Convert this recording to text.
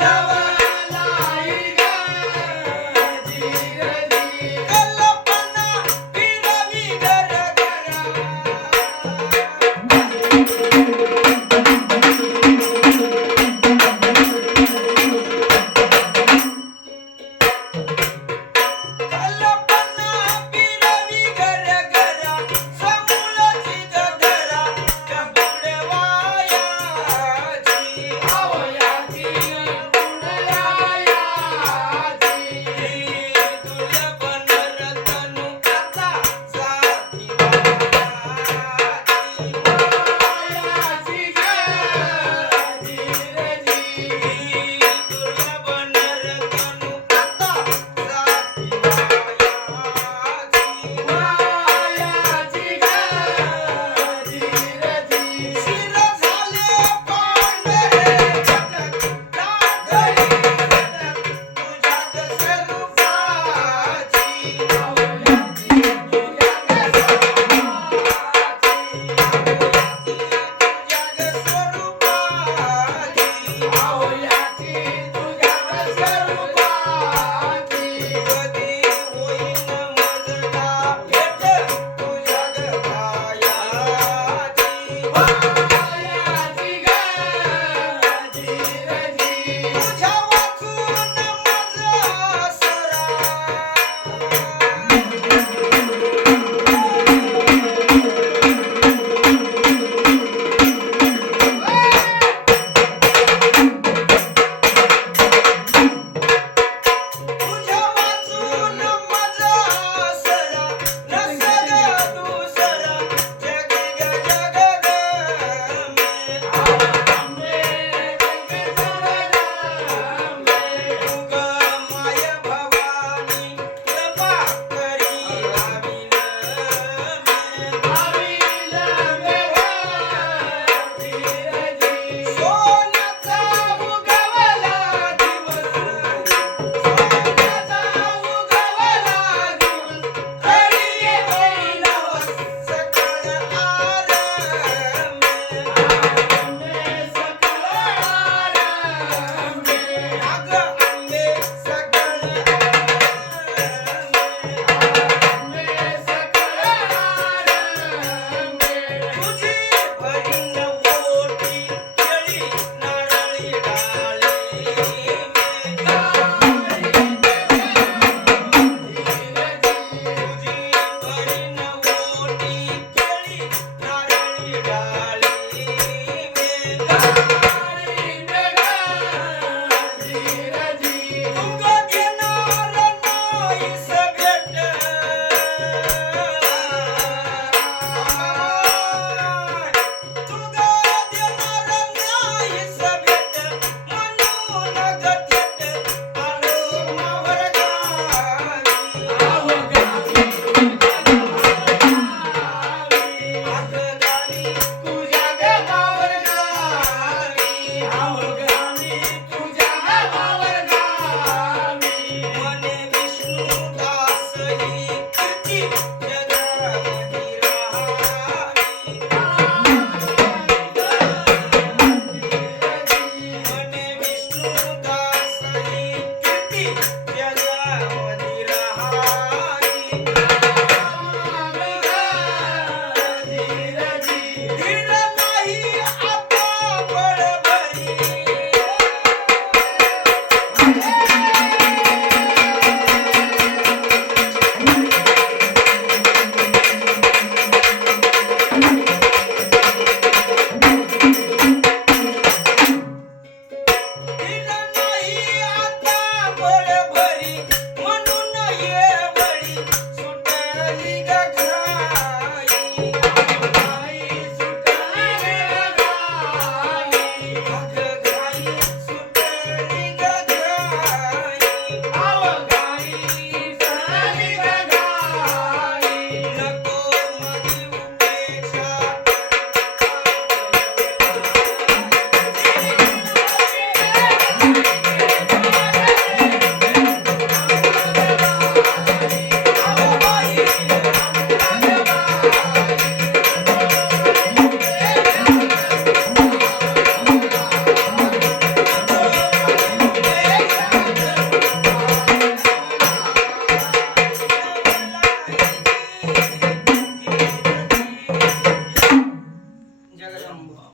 Never.